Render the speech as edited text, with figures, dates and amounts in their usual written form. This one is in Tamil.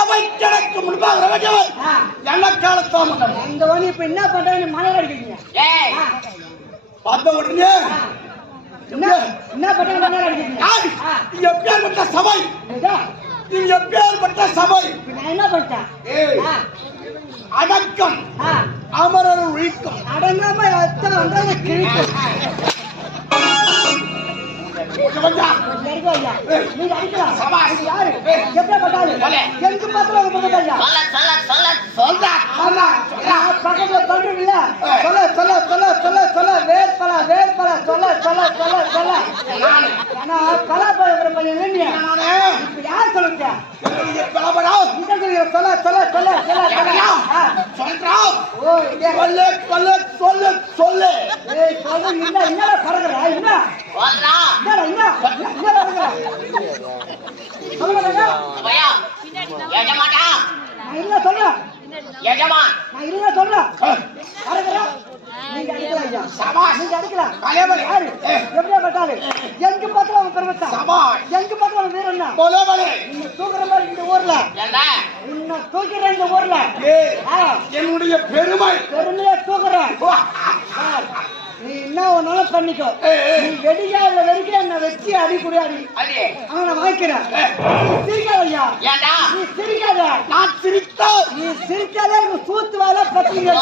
அவை எனக்கு முன்பாக ரவஜவன் எனக்கால தோமனம் இந்த வணி இப்ப என்ன பண்றாங்க மணல் அடிக்கிறீங்க பார்த்த உடனே என்ன பண்றாங்க மணல் அடிக்கிறீங்க எப்பேற்பட்ட சபை நீ எப்பேற்பட்ட சபை நான் என்ன பண்ணிட்டேன் அடக்கம் அமரர் ஒழிக்கும் அடங்காம அத்தனை வந்தாங்க கிழிக்கும் நீங்க அடிக்கலாம் யாரு எப்படி பட்டாரு எங்க பாத்திரம் பக்கத்துல சொல்றீங்களா சொல்ல சொல்ல சொல்ல சொல்ல சொல்ல வேட்பல வேட்பல சொல்ல சொல்ல சொல்ல சொல்ல ஆனா கலாபரம் பண்ணீங்க இப்ப யார் சொல்லுங்க சொல்ல சொல்ல சொல்ல சொல்ல சொல்றான் சொல்லு சொல்லு சொல்லு சொல்லு சொல்லு என்ன பறகுறா என்ன என்னுடைய பெருமை பெருமையா தூக்குறேன் நீ என்ன ஒன்னாலும் பண்ணிக்கோ நீ வெடிக்காத வரைக்கும் என்ன வச்சு அடிக்குடி அடி ஆனா நான் வாய்க்கிறேன் சிரிக்காத ஐயா நீ சிரிக்காத நான் சிரித்தா நீ சிரிக்காத சூத்து வேலை பிரச்சனை